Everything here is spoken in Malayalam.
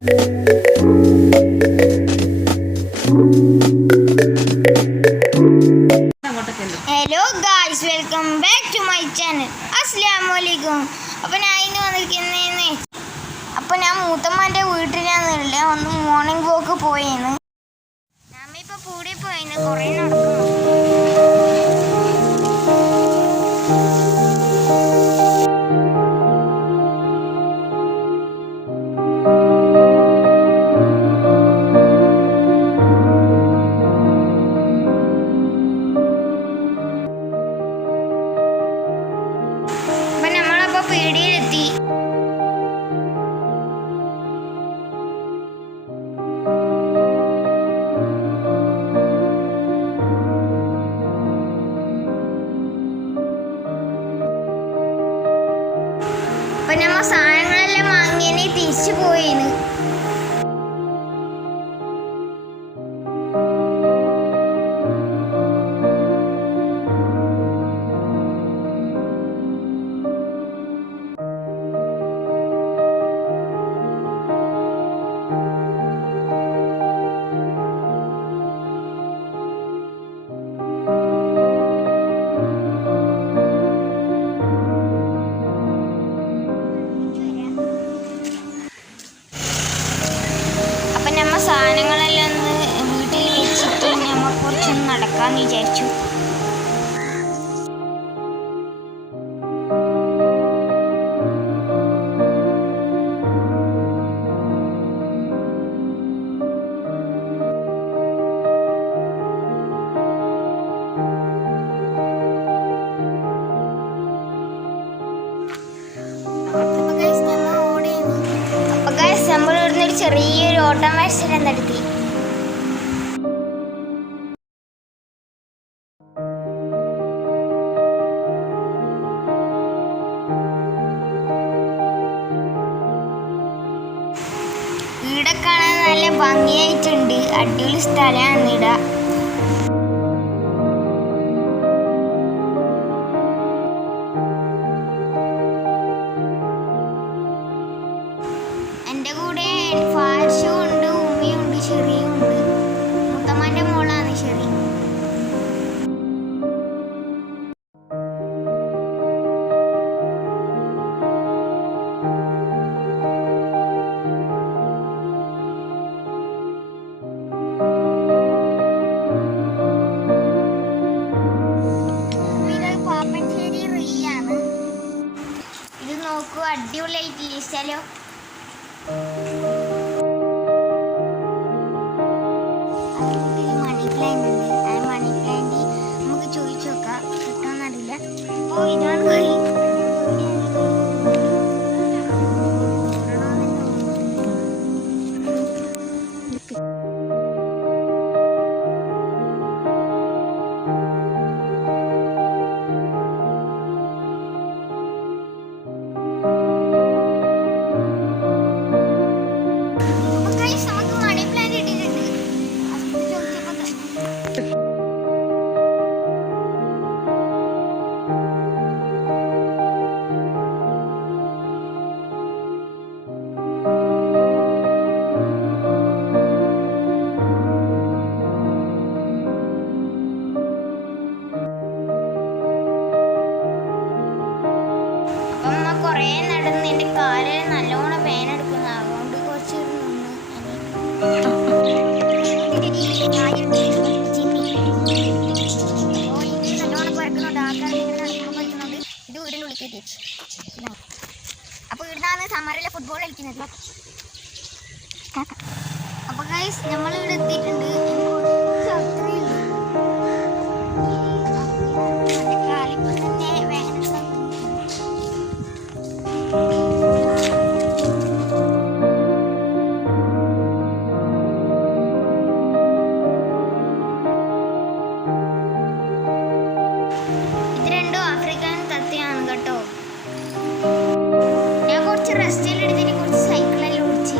Hello guys, welcome back to my channel. അസ്സലാമു അലൈക്കും. അപ്പോൾ ഞാൻ ഇന്ന് വന്നിരിക്കുന്നതെന്ന് ഞാൻ മൂത്തമ്മാൻ്റെ വീട്ടിലാണെന്നില്ല, ഒന്ന് മോർണിംഗ് വാക്ക് പോയെന്ന്. നമ്മളിപ്പോൾ കൂടി പോയിന്ന് കുറേ നടക്കുന്നു. പീടിയിലെത്തി. അപ്പൊ നമ്മ സാധനങ്ങളെല്ലാം വാങ്ങിയതിന് തിരിച്ചു പോയിന്ന്. സാധനങ്ങളെല്ലാം ഒന്ന് വീട്ടിൽ വെച്ചിട്ട് നമ്മൾ കുറച്ചൊന്ന് നടക്കാമെന്ന് വിചാരിച്ചു. നമ്മൾ ഇവിടുന്ന് ഒരു ചെറിയൊരു ഓട്ട മത്സരം നടത്തി. ഇവിടെ കാണാൻ നല്ല ഭംഗിയായിട്ടുണ്ട്, അടിപൊളി സ്ഥലമാണ് ഇവിടെ. എൻ്റെ കൂടെ ഫാഷും ഉണ്ട്, ഉമ്മയുണ്ട്, ഷെറിയും ഉണ്ട്. മുത്തമ്മാൻ്റെ മോളാണ് ഷെറി. ഇത് പാപ്പഞ്ചേരി റീയാണ്. ഇത് നോക്കൂ, അടിപൊളിയായിട്ടില്ലേ സ്ഥലം? മണി പ്ലാന്റ് ഉണ്ട്. ആ മണി പ്ലാന്റ് നമുക്ക് ചോദിച്ചു നോക്കാം, കിട്ടാന്നറിയില്ല. ഓ, ഇതാണ് വഴി. കുറേ നടന്ന് എൻ്റെ കാലിൽ നല്ലോണം വേനെടുക്കുന്ന, അതുകൊണ്ട് കുറച്ച് നല്ലോണം പരക്കുന്നുണ്ട്. ആൾക്കാർ ഇങ്ങനെ നടക്കുമ്പോൾ പറ്റുന്നുണ്ട്. ഇത് വീടിൻ്റെ ഉള്ളിൽ കയറ്റി. അപ്പോൾ ഇവിടുന്നാണ് സമ്മറിലെ ഫുട്ബോൾ കളിക്കുന്നത്. അപ്പോൾ ഗൈസ്, നമ്മളിവിടെ എത്തിയിട്ടുണ്ട്. റെസ്റ്റിലെടുത്തിട്ട് കുറച്ച് സൈക്കിളെല്ലാം ഓടിച്ച്.